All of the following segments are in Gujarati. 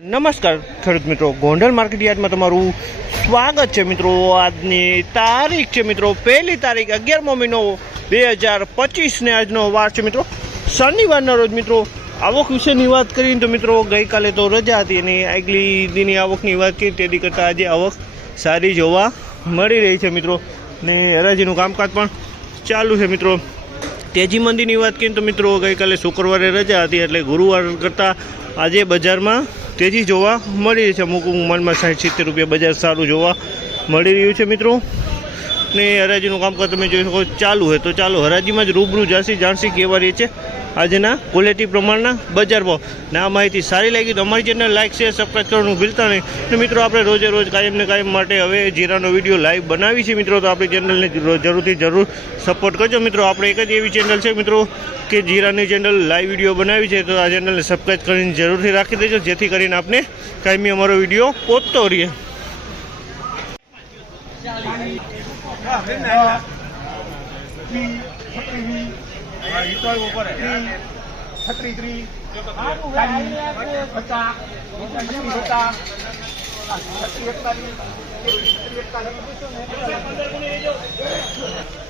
નમસ્કાર, ખેડૂત મિત્રો. ગોંડલ માર્કેટ યાર્ડમાં તમારું સ્વાગત છે મિત્રો. આજની તારીખ છે મિત્રો. પહેલી તારીખ અગિયારમો મહિનો બે હજાર પચીસને આજનો વાર છે મિત્રો. શનિવારના રોજ મિત્રો આવક વિશેની વાત કરીને તો મિત્રો ગઈકાલે તો રજા હતી અને આગલી દીની આવકની વાત કરી તેથી કરતાં આજે આવક સારી જોવા મળી રહી છે મિત્રો. ને હરાજીનું કામકાજ પણ ચાલુ છે મિત્રો. તેજી મંદીની વાત કરીએ તો મિત્રો ગઈકાલે શુક્રવારે રજા હતી એટલે ગુરુવાર કરતાં આજે બજારમાં તેજી જોવા મળી રહી છે. અમુક મનમાં સાઠ સિત્તેર રૂપિયા બજાર સારું જોવા મળી રહ્યું છે મિત્રો. ને હરાજીનું કામકાજ તમે જોઈ શકો, ચાલુ હોય તો ચાલો. હરાજીમાં જ રૂબરૂ જાસી જાણસી કેવા રહી છે આજના ક્વોલિટી પ્રમાણના બજાર ભાવ. ને આ માહિતી સારી લાગી તો અમારી ચેનલ લાઇક શેર સબસ્ક્રાઈબ કરવાનું ભૂલતા નહીં. ને મિત્રો, આપણે રોજે રોજ કાયમ ને કાયમ માટે હવે જીરાનો વીડિયો લાઈવ બનાવી છે મિત્રો, તો આપણી ચેનલને જરૂરથી જરૂર સપોર્ટ કરજો મિત્રો. આપણે એક જ એવી ચેનલ છે મિત્રો કે જીરાની ચેનલ લાઈવ વીડિયો બનાવી છે, તો આ ચેનલને સબસ્ક્રાઈબ કરીને જરૂરથી રાખી દેજો, જેથી કરીને આપણે કાયમી અમારો વીડિયો પહોંચતો રહીએ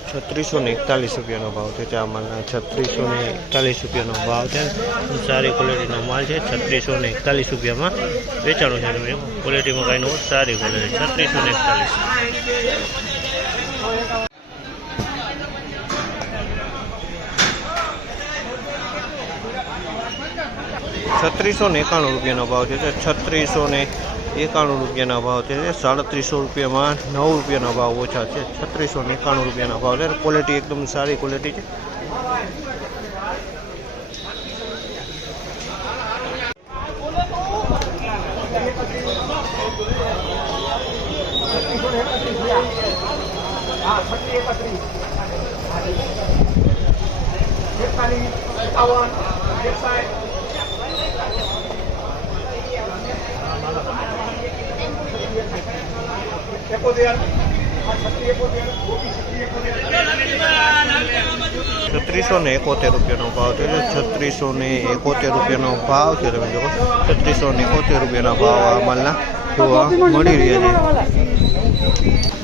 છત્રીસો ને એકતાલીસ રૂપિયાનો ભાવ છે, ત્યાં માલના છત્રીસો ને એકતાલીસ રૂપિયાનો ભાવ છે. સારી ક્વોલિટીનો માલ છે છત્રીસો ને એકતાલીસ રૂપિયામાં વેચાણો છે. ક્વોલિટીમાં કાંઈ સારી ક્વોલિટી છત્રીસો ને એકતાલીસ. છત્રીસો ને એકાણું રૂપિયાનો ભાવ છે છત્રીસો ને એકાણું રૂપિયાના ભાવ છે સાડત્રીસો રૂપિયામાં નવ રૂપિયાના ભાવ ઓછા છે છત્રીસો ને એકાણું રૂપિયાના ભાવ છે ક્વોલિટી એકદમ સારી ક્વોલિટી છે છત્રીસો ને એકોતેર રૂપિયાનો ભાવ છે. છત્રીસો ને એકોતેર રૂપિયાનો ભાવ છે. તમે જોવો. છત્રીસો ને એકોતેર રૂપિયાના ભાવ આ માલના જોવા મળી રહ્યા છે.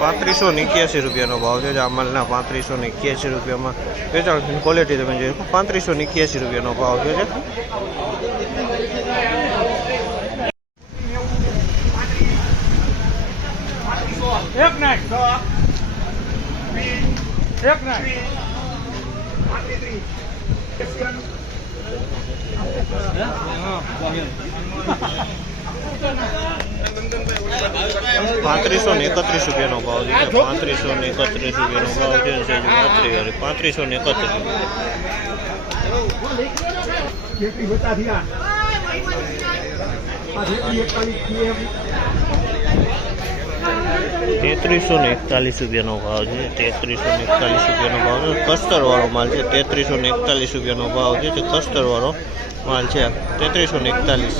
પાંત્રીસો એક્યાસી રૂપિયાનો ભાવ છે. જે આ પાંત્રીસો ને એક્યાસી રૂપિયામાં વેચાણ છે. ક્વોલિટી તમે જોઈ શકો. પાંત્રીસો ને એક્યાસી રૂપિયાનો ભાવ છે જે. એક નાખ. એક નાખ. પાંત્રીસો ને એકત્રીસ રૂપિયાનો ભાવ છે. પાંત્રીસો ને એકત્રીસ રૂપિયાનો ભાવ છે. પાંત્રીસ ને એકત્રીસ તેત્રીસો ને એકતાલીસ રૂપિયાનો ભાવ છે. તેત્રીસો ને એકતાલીસ રૂપિયાનો ભાવ છે. કસ્તરવાળો માલ છે. તેત્રીસો ને એકતાલીસ રૂપિયાનો ભાવ છે. કસ્તરવાળો માલ છે. તેત્રીસો ને એકતાલીસ.